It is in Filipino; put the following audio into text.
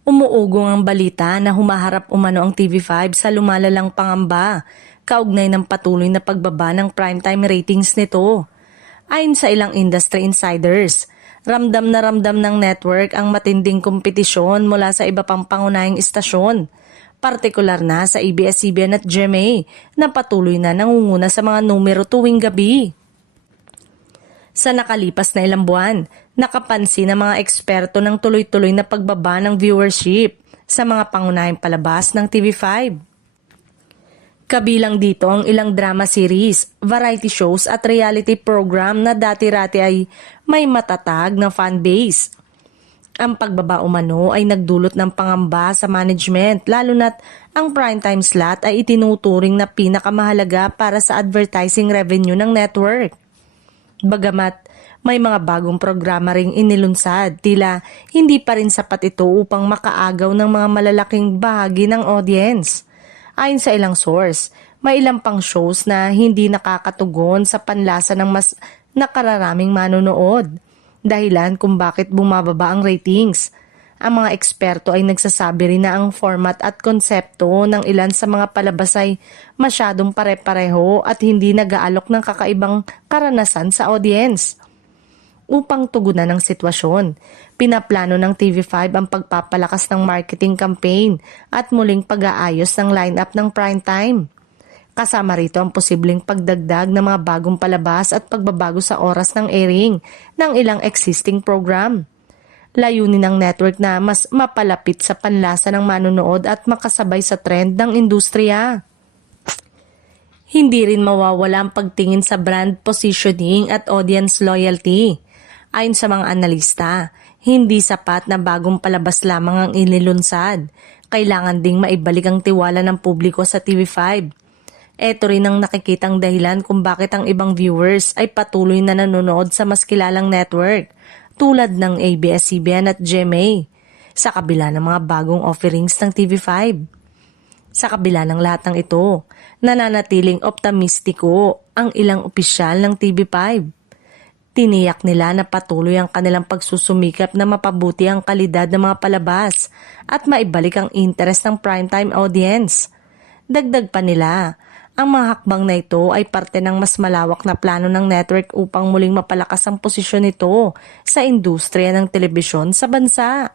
Umuugong ang balita na humaharap umano ang TV5 sa lumalalang pangamba, kaugnay ng patuloy na pagbaba ng primetime ratings nito. Ayon sa ilang industry insiders, ramdam na ramdam ng network ang matinding kompetisyon mula sa iba pang pangunahing istasyon, partikular na sa ABS-CBN at GMA na patuloy na nangunguna sa mga numero tuwing gabi. Sa nakalipas na ilang buwan, nakapansin ng mga eksperto ng tuloy-tuloy na pagbaba ng viewership sa mga pangunahing palabas ng TV5. Kabilang dito ang ilang drama series, variety shows at reality program na dati-rati ay may matatag na fanbase. Ang pagbaba umano ay nagdulot ng pangamba sa management, lalo na't ang primetime slot ay itinuturing na pinakamahalaga para sa advertising revenue ng network. Bagamat may mga bagong programa ring inilunsad, tila hindi pa rin sapat ito upang makaagaw ng mga malalaking bahagi ng audience. Ayon sa ilang source, may ilang pang shows na hindi nakakatugon sa panlasa ng mas nakararaming manonood, dahilan kung bakit bumababa ang ratings. Ang mga eksperto ay nagsasabi rin na ang format at konsepto ng ilan sa mga palabas ay masyadong pare-pareho at hindi nag-aalok ng kakaibang karanasan sa audience. Upang tugunan ng sitwasyon, pinaplano ng TV5 ang pagpapalakas ng marketing campaign at muling pag-aayos ng lineup ng primetime. Kasama rito ang posibleng pagdagdag ng mga bagong palabas at pagbabago sa oras ng airing ng ilang existing program. Layunin ng network na mas mapalapit sa panlasa ng manonood at makasabay sa trend ng industriya. Hindi rin mawawala ang pagtingin sa brand positioning at audience loyalty. Ayon sa mga analista, hindi sapat na bagong palabas lamang ang inilunsad. Kailangan ding maibalik ang tiwala ng publiko sa TV5. Ito rin ang nakikitang dahilan kung bakit ang ibang viewers ay patuloy na nanonood sa mas kilalang network, tulad ng ABS-CBN at GMA, sa kabila ng mga bagong offerings ng TV5. Sa kabila ng lahat ng ito, nananatiling optimistiko ang ilang opisyal ng TV5. Tiniyak nila na patuloy ang kanilang pagsusumikap na mapabuti ang kalidad ng mga palabas at maibalik ang interest ng primetime audience. Dagdag pa nila, ang mga hakbang na ito ay parte ng mas malawak na plano ng network upang muling mapalakas ang posisyon nito sa industriya ng telebisyon sa bansa.